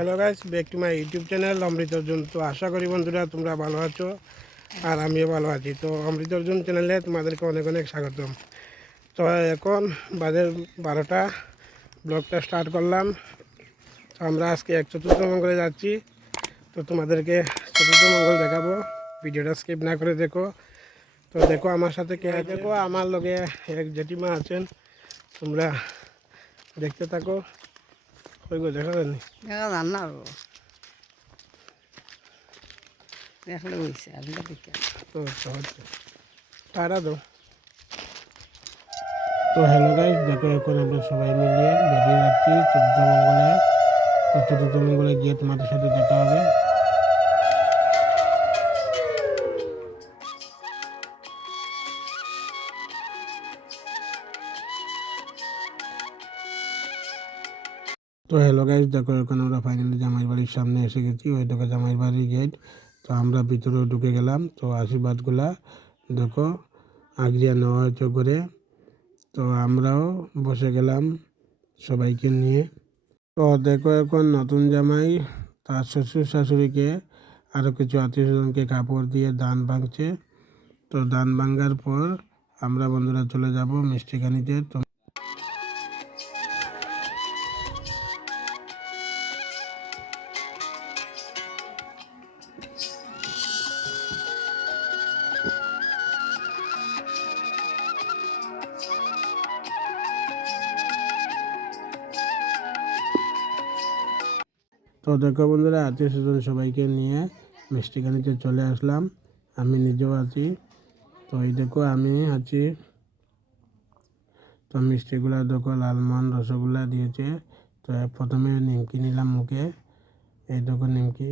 Hello guys back to my YouTube channel Amrit Arjun তো আশা করি বন্ধুরা তোমরা ভালো আছো আর আমিও ভালো আছি। তো অমৃত অর্জুন চ্যানেলে তোমাদেরকে অনেক অনেক স্বাগতম। তো এখন বাজার বারোটা, ব্লগটা স্টার্ট করলাম। তো আমরা আজকে এক চতুর্থ মঙ্গলে যাচ্ছি। তো তোমাদেরকে চতুর্থ মঙ্গল দেখাবো। ভিডিওটা স্কিপ না করে দেখো। তো দেখো আমার সাথে কে দেখো আমার লগে এক জেঠিমা আছেন। তোমরা দেখতে থাকো। ওই দেখা যায়নি। দেখা যান না আৰু দেখলে বুঝছে আপনার দিকে তো হ্যালো গাইজ দেখো এখন আমরা সবাই মিলিয়ে বেরিয়ে যাচ্ছি চতুর্থ মঙ্গলে তো চতুর্থ মঙ্গলে গিয়ে তোমাদের সাথে দেখা হবে। তো হ্যালো গাইস দেখো এখন আমরা ফাইনালি জামাই বাড়ির সামনে এসে গেছি। ওই দেখো জামাই বাড়ির গেট তো আমরা ভিতরে ঢুকে গেলাম। তো আশীর্বাদগুলা দেখো, আগরিয়া নেওয়া হয়েছে করে তো আমরাও বসে গেলাম সবাইকে নিয়ে। তো দেখো এখন নতুন জামাই, তার শ্বশুর শাশুড়িকে আরও কিছু আত্মীয় স্বজনকে কাপড় দিয়ে দান ভাঙছে। তো দান ভাঙার পর আমরা বন্ধুরা চলে যাব মিষ্টিখানিতে। তো তো দেখো বন্ধুরা, আত্মীয় স্বজন সবাইকে নিয়ে মিষ্টিখানিতে চলে আসলাম। আমি নিজেও আছি। তো এই দেখো, আমি আছি। তো মিষ্টিগুলা দেখো, লালমোহন রসগোল্লা দিয়েছে। তো প্রথমে নিমকি নিলাম মুখে। এই দেখো নিমকি।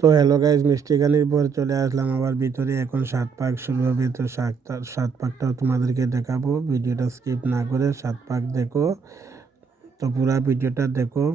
তো হ্যালো গাইজ মিষ্টিখানির পর চলে আসলাম আবার ভিতরে। এখন সাত পাক শুরু হবে, তো সাতটা সাত পাকটাও তোমাদেরকে দেখাবো। ভিডিওটা স্কিপ না করে সাত পাক দেখো। তো পুরা ভিডিওটা দেখো।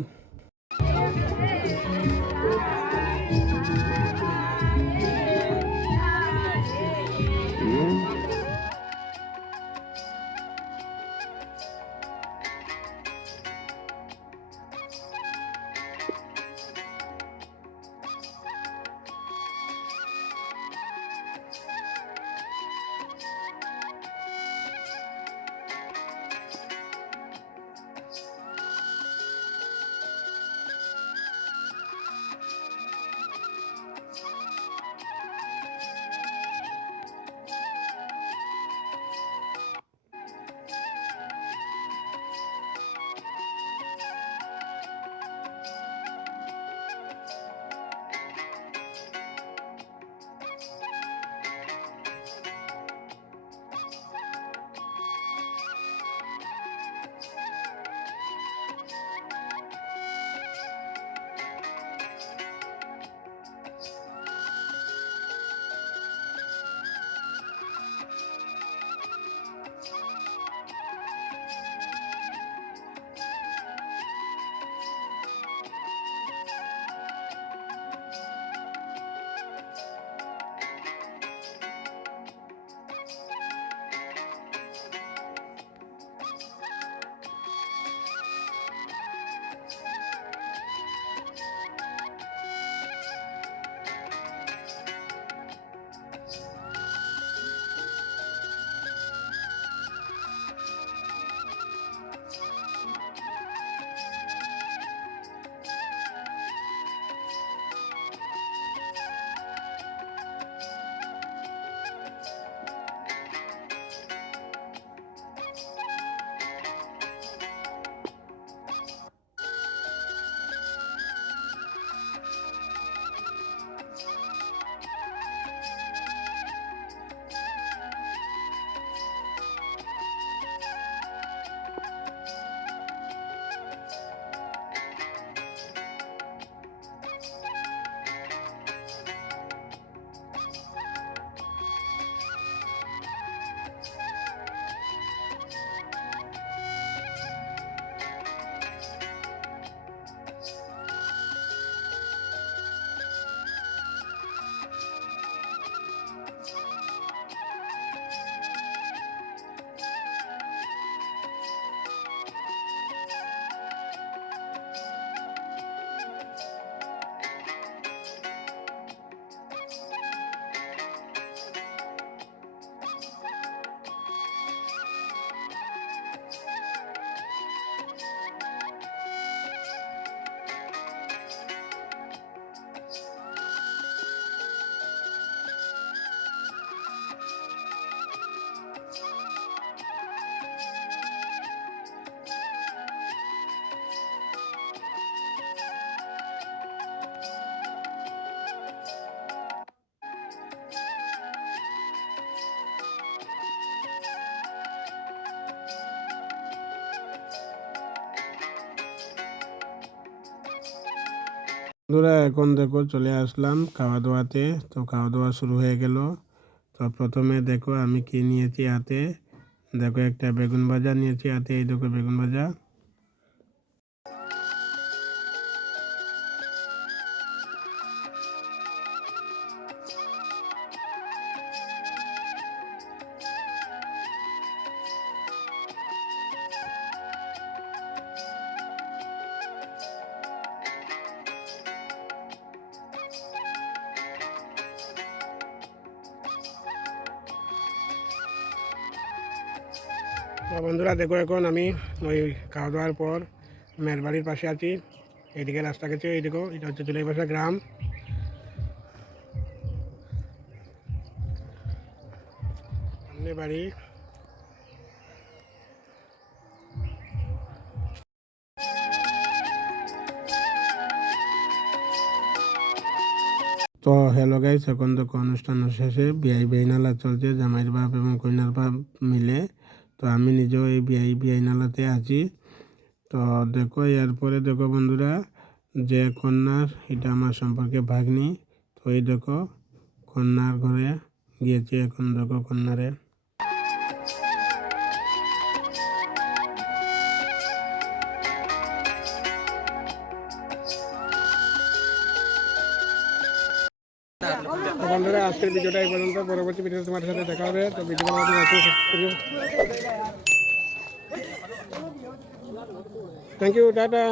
বন্ধুরা, এখন দেখো চলে আসলাম খাওয়া দাওয়াতে তো খাওয়া দাওয়া শুরু হয়ে গেল। তো প্রথমে দেখো আমি কি নিয়েছি হাতে। দেখো একটা বেগুন ভাজা নিয়েছি হাতে, এই দেখো বেগুন ভাজা। তো বন্ধুরা, দেখো এখন আমি ওই খাওয়া দাওয়ার পর মেয়ের বাড়ির পাশে আছি। এইদিকে রাস্তা গেছে, এই দেখো, এটা হচ্ছে পাশা গ্রাম। সামনে বাড়ি। তো হ্যালো গাইস এখন দেখো অনুষ্ঠান শেষে বিআই বিআইনালা চলছে, জামাইয়ের বাপ এবং কইনার বাপ মিলে। তো আমি নিজেও এই বিআই বিআই নালাতে আছি। তো দেখো, এরপরে দেখো বন্ধুরা, যে কন্যার, এটা আমার সম্পর্কে ভাগ্নি, তো এই দেখো, কন্যার ঘরে গিয়েছে এখন দেখো কন্যারে। বন্ধুরা, আজকের ভিডিওটা এই পর্যন্ত। পরবর্তী ভিডিও তোমার সাথে দেখা হবে। তো ভিডিও থ্যাংক ইউ টাটা।